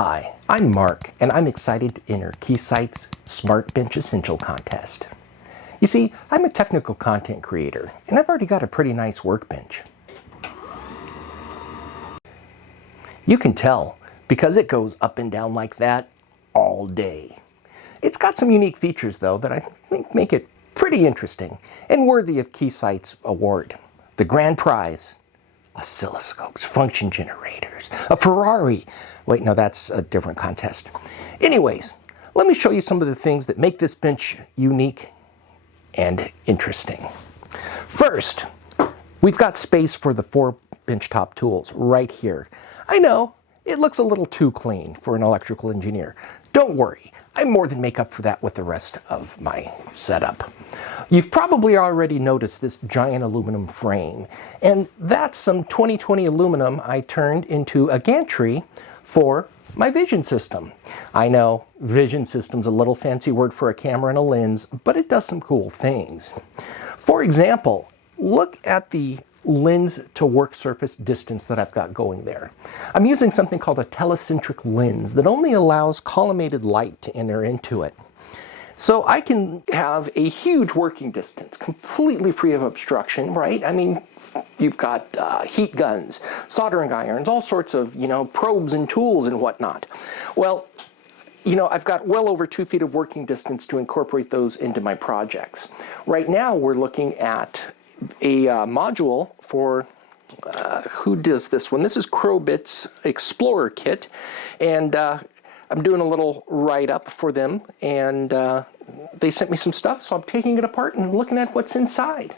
Hi, I'm Mark, and I'm excited to enter Keysight's Smart Bench Essential Contest. You see, I'm a technical content creator, and I've already got a pretty nice workbench. You can tell, because it goes up and down like that all day. It's got some unique features, though, that I think make it pretty interesting and worthy of Keysight's award. The grand prize: oscilloscopes, function generators, a Ferrari. Wait, no, that's a different contest. Anyways, let me show you some of the things that make this bench unique and interesting. First, we've got space for the 4 benchtop tools right here. I know, it looks a little too clean for an electrical engineer. Don't worry, I more than make up for that with the rest of my setup. You've probably already noticed this giant aluminum frame, and that's some 2020 aluminum I turned into a gantry for my vision system. I know, vision system's a little fancy word for a camera and a lens, but it does some cool things. For example, look at the lens to work surface distance that I've got going there. I'm using something called a telecentric lens that only allows collimated light to enter into it. So I can have a huge working distance, completely free of obstruction, right? I mean, you've got heat guns, soldering irons, all sorts of, probes and tools and whatnot. Well, I've got well over 2 feet of working distance to incorporate those into my projects. Right now, we're looking at a module for, who does this one? This is Crowbit's Explorer Kit, and I'm doing a little write-up for them, and they sent me some stuff, so I'm taking it apart and looking at what's inside.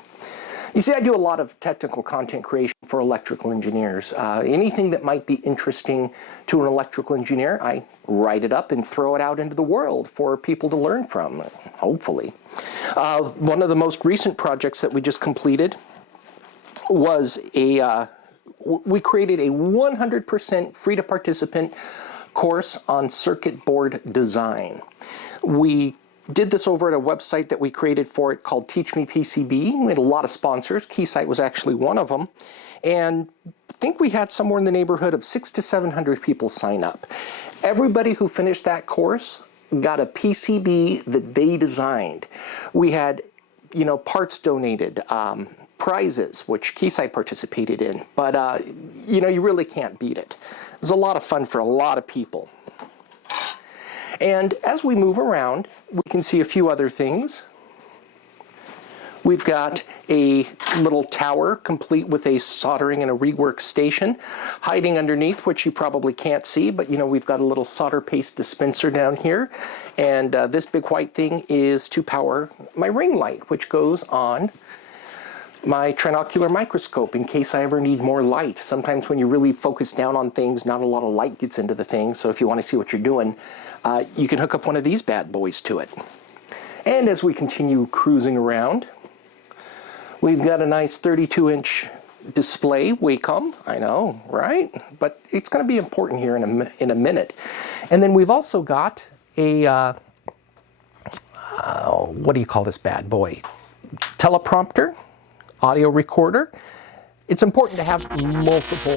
You see, I do a lot of technical content creation for electrical engineers. Anything that might be interesting to an electrical engineer, I write it up and throw it out into the world for people to learn from, hopefully. One of the most recent projects that we just completed was we created a 100% free-to-participant course on circuit board design. We did this over at a website that we created for it called Teach Me PCB. We had a lot of sponsors. Keysight was actually one of them. And I think we had somewhere in the neighborhood of 600 to 700 people sign up. Everybody who finished that course got a PCB that they designed. We had, parts donated, prizes, which Keysight participated in. But, you really can't beat it. It was a lot of fun for a lot of people. And as we move around, we can see a few other things. We've got a little tower complete with a soldering and a rework station hiding underneath, which you probably can't see, but we've got a little solder paste dispenser down here. And this big white thing is to power my ring light, which goes on my trinocular microscope in case I ever need more light. Sometimes when you really focus down on things, not a lot of light gets into the thing. So if you want to see what you're doing, you can hook up one of these bad boys to it. And as we continue cruising around, we've got a nice 32-inch display. Wacom, I know, right? But it's going to be important here in a minute. And then we've also got a, what do you call this bad boy? Teleprompter. Audio recorder. It's important to have multiple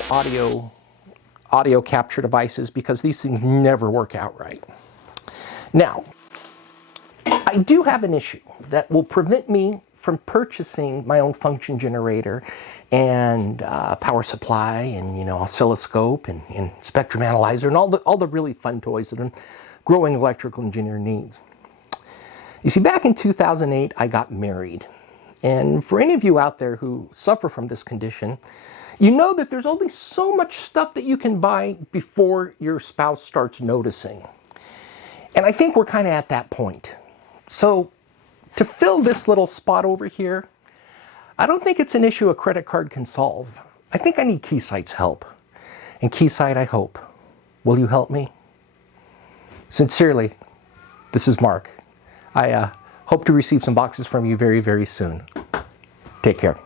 audio capture devices because these things never work out right. Now, I do have an issue that will prevent me from purchasing my own function generator and power supply and oscilloscope and spectrum analyzer and all the really fun toys that a growing electrical engineer needs. You see, back in 2008, I got married. And for any of you out there who suffer from this condition, you know that there's only so much stuff that you can buy before your spouse starts noticing. And I think we're kind of at that point. So to fill this little spot over here, I don't think it's an issue a credit card can solve. I think I need Keysight's help. And Keysight, I hope. Will you help me? Sincerely, this is Mark. I hope to receive some boxes from you very, very soon. Take care.